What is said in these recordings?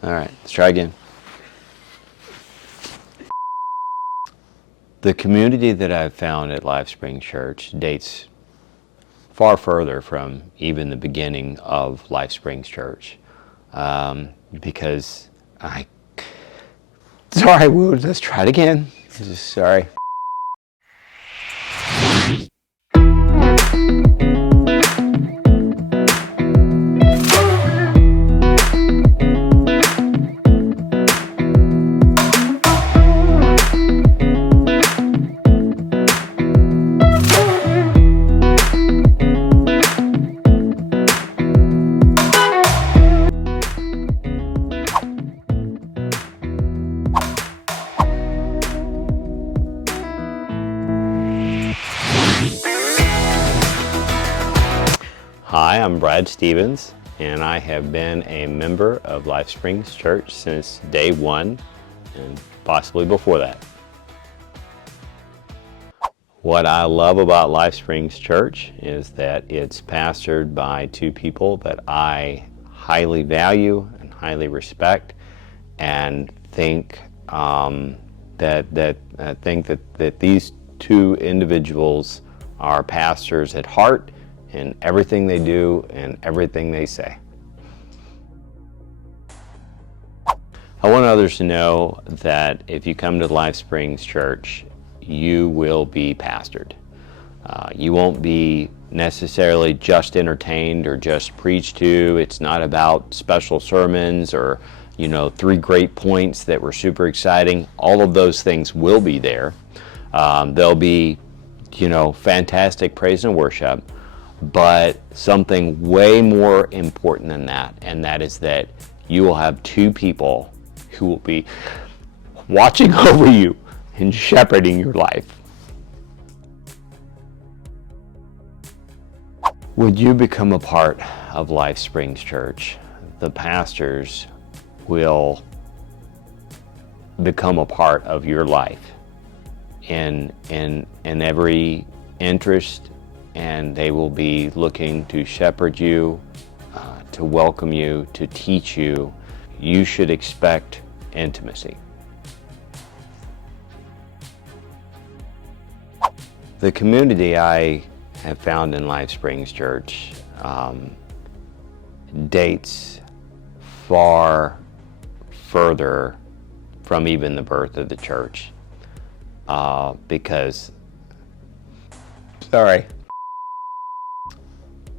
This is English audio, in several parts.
All right, let's try again. The community that I've found at Life Spring Church dates far further from even the beginning of Life Springs Church, because sorry, let's try it again. Sorry. Hi, I'm Brad Stevens, and I have been a member of Life Springs Church since day one, and possibly before that. What I love about Life Springs Church is that it's pastored by two people that I highly value and highly respect, and think that these two individuals are pastors at heart in everything they do and everything they say. I want others to know that if you come to Life Springs Church, you will be pastored. You won't be necessarily just entertained or just preached to. It's not about special sermons or 3 great points that were super exciting. All of those things will be there. There'll be fantastic praise and worship. But something way more important than that, and that is that you will have two people who will be watching over you and shepherding your life. When you become a part of Life Springs Church, the pastors will become a part of your life in every interest, and they will be looking to shepherd you, to welcome you, to teach you. You should expect intimacy. The community I have found in Life Springs Church dates far further from even the birth of the church, because,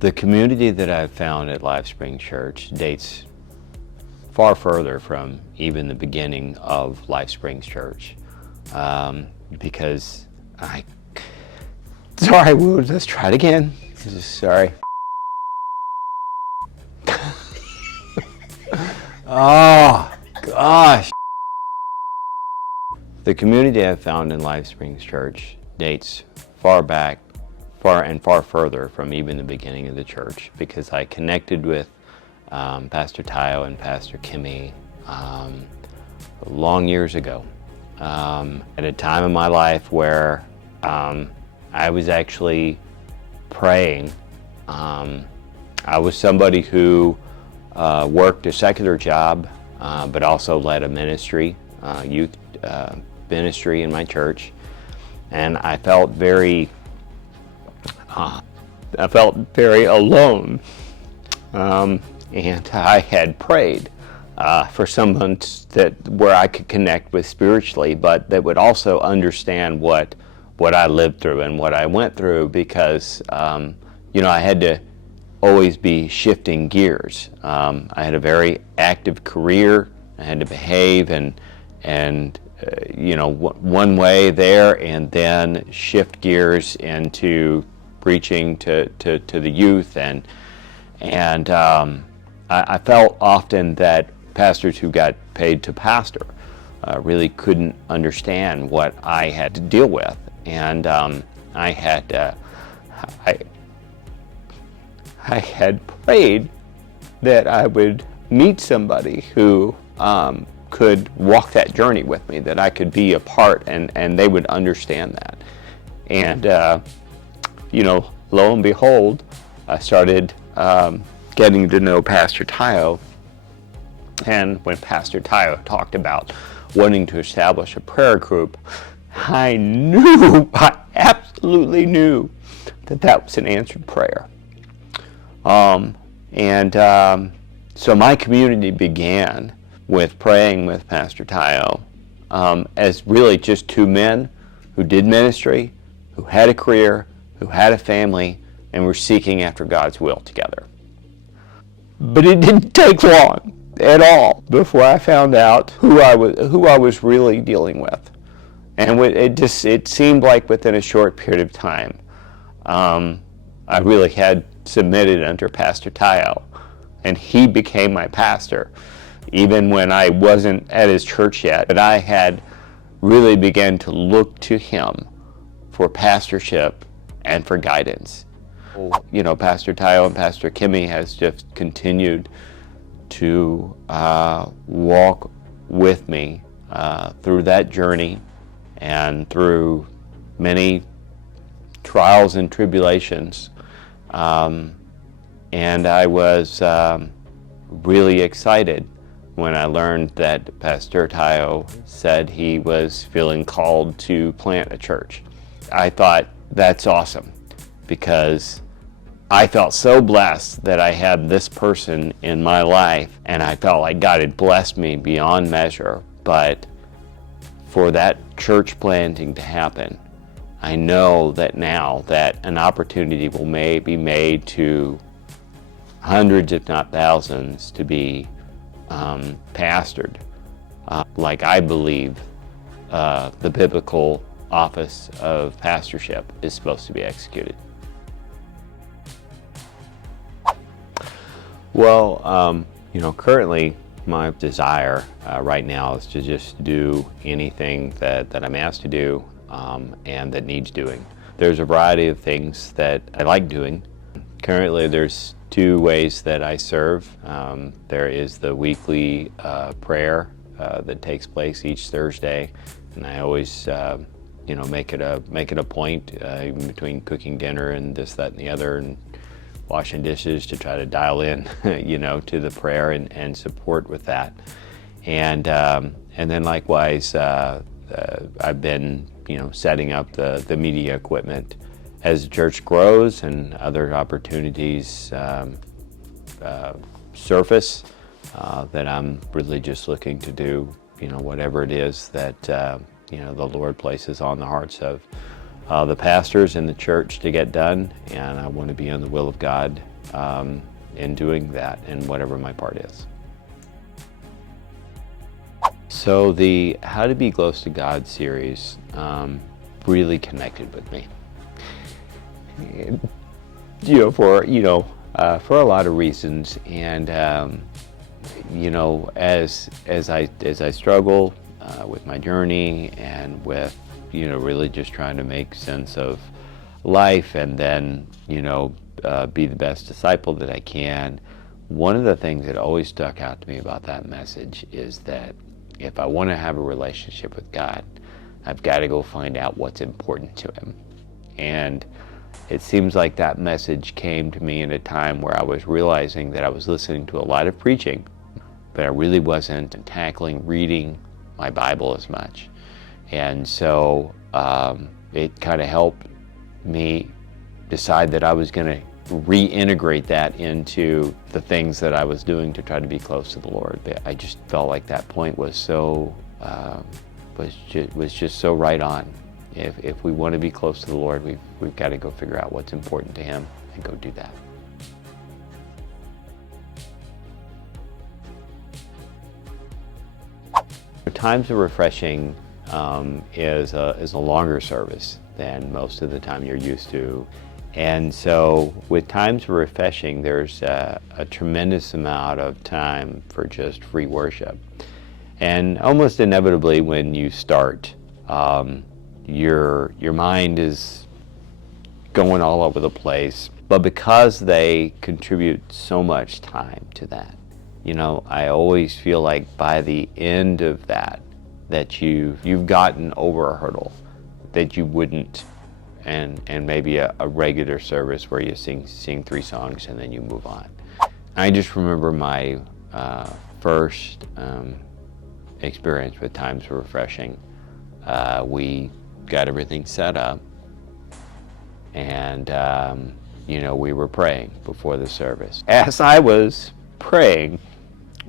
the community that I've found at Life Spring Church dates far further from even the beginning of Life Springs Church, because let's try it again. Sorry. Oh, gosh. The community I've found in Life Springs Church dates far further from even the beginning of the church, because I connected with Pastor Tayo and Pastor Kimmy long years ago, at a time in my life where I was actually praying. I was somebody who worked a secular job, but also led a ministry, youth ministry in my church, and I felt very alone, and I had prayed for someone where I could connect with spiritually, but that would also understand what I lived through and what I went through, because I had to always be shifting gears. I had a very active career. I had to behave and one way there, and then shift gears into preaching to the youth, and I felt often that pastors who got paid to pastor really couldn't understand what I had to deal with, and I had prayed that I would meet somebody who could walk that journey with me, that I could be a part, and they would understand that. And lo and behold, I started getting to know Pastor Tayo, And when Pastor Tayo talked about wanting to establish a prayer group, I absolutely knew that was an answered prayer. So my community began with praying with Pastor Tayo as really just two men who did ministry, who had a career, who had a family, and were seeking after God's will together. But it didn't take long at all before I found out who I was really dealing with. And it seemed like within a short period of time, I really had submitted under Pastor Tayo, and he became my pastor, even when I wasn't at his church yet. But I had really began to look to him for pastorship and for guidance. You know, Pastor Tayo and Pastor Kimmy has just continued to walk with me through that journey and through many trials and tribulations. And I was really excited when I learned that Pastor Tayo said he was feeling called to plant a church. I thought, that's awesome, because I felt so blessed that I had this person in my life, and I felt like God had blessed me beyond measure. But for that church planting to happen, I know that now that an opportunity will be made to hundreds, if not thousands, to be pastored, like I believe the biblical office of pastorship is supposed to be executed. Well, you know, currently my desire right now is to just do anything that I'm asked to do and that needs doing. There's a variety of things that I like doing. Currently there's two ways that I serve. There is the weekly prayer that takes place each Thursday, and I always you know, make it a point even between cooking dinner and this, that, and the other, and washing dishes, to try to dial in you know, to the prayer and support with that. And then likewise I've been, you know, setting up the media equipment as the church grows and other opportunities surface, that I'm really just looking to do, you know, whatever it is that you know, the Lord places on the hearts of the pastors in the church to get done, and I want to be in the will of God in doing that, and whatever my part is. So the How to Be Close to God series really connected with me. You know, for a lot of reasons, and you know, as I struggle with my journey and with, you know, really just trying to make sense of life, and then, you know, be the best disciple that I can. One of the things that always stuck out to me about that message is that if I want to have a relationship with God, I've got to go find out what's important to Him. And it seems like that message came to me in a time where I was realizing that I was listening to a lot of preaching, but I really wasn't tackling reading my Bible as much. And so it kind of helped me decide that I was going to reintegrate that into the things that I was doing to try to be close to the Lord. I just felt like that point was so was just so right on. If we want to be close to the Lord, we've got to go figure out what's important to Him and go do that. Times of Refreshing is a longer service than most of the time you're used to. And so with Times of Refreshing, there's a tremendous amount of time for just free worship. And almost inevitably when you start, your mind is going all over the place. But because they contribute so much time to that, you know, I always feel like by the end of that you've gotten over a hurdle that you wouldn't, and maybe a regular service where you sing 3 songs and then you move on. I just remember my first experience with Times of Refreshing, we got everything set up, and we were praying before the service. As I was praying,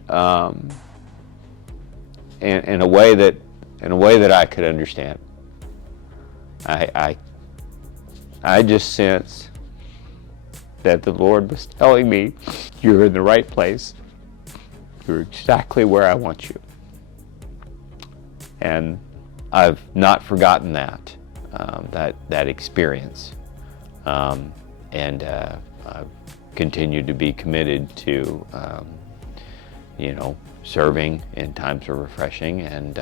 in a way that I could understand, I just sensed that the Lord was telling me, "You're in the right place. You're exactly where I want you." And I've not forgotten that experience, and I've continued to be committed to serving in Times of Refreshing and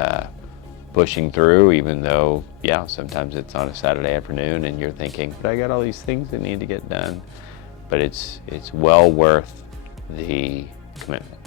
pushing through, even though sometimes it's on a Saturday afternoon and you're thinking, but I got all these things that need to get done. But it's well worth the commitment.